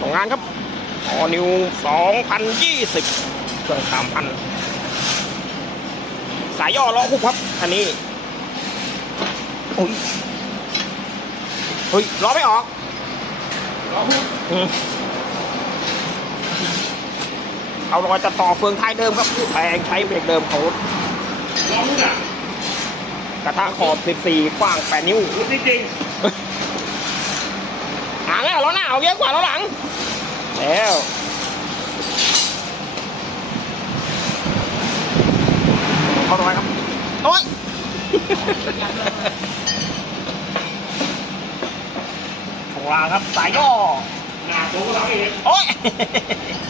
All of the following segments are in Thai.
ส่งงานครับออนิว2020เครื่อง3,000สายย่อล้อคุบครับ อันนี้อุ้ยเฮ้ยล้อไม่ออกล้อหุ้มอืมเอารอยจะต่อเฟืองท้ายเดิมครับแปลงใช้เบรกเดิมเขาล้อหุ้มอะกระทะขอบ 14 กว้าง 8 นิ้วหุ้มจริงหาง แล้วล้อหน้าเอาเยอะกว่าล้อหลัง แล้วเข้าตรงไหนครับโอ๊ยของรางครับสายย่อๆหน้าตัวก็ล้างเองโอ๊ย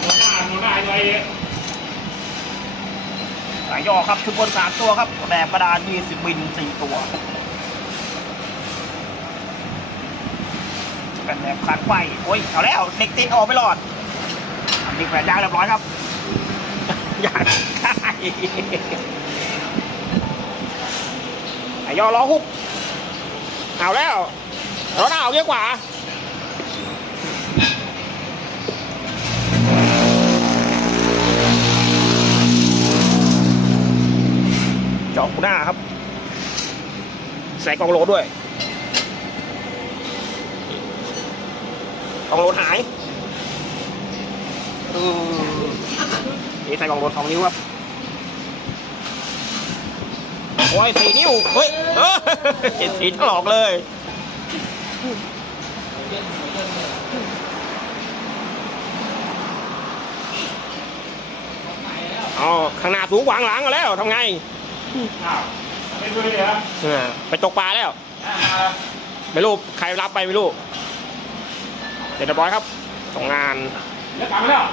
หัวหน้าหัวหน้าอะไรเนี่ยสายย่อครับชุดบนสามตัวครับแบบกระดาน20มิล4ตัว เป็นแบบคันไฟโอ้ยเอาแล้วเด็กติดออกไม่รอดทำดีแขวนยางเรียบร้อยครับอยากได้สายย่อล้อฮุบเอาแล้วล้อหน้าเอาเยอะกว่าจาะหน้าครับ ใส่กองโลด้วย กล่องโหลดหายอืมนี่ใส่กล่องโหลดสองนิ้วครับโอ้ยสี่นิ้ว เฮ้ยเออเห็นสีถลอกเลยอ๋อข้างหน้าสูงกวางหลังเอาแล้วทำไงอ้าวไม่ดูเลยเหรอเออไปตกปลาแล้วอ่าไม่รู้ ใครรับไปไม่รู้ เสร็จเรียบร้อยครับส่งงานแล้วกลับมาแล้ว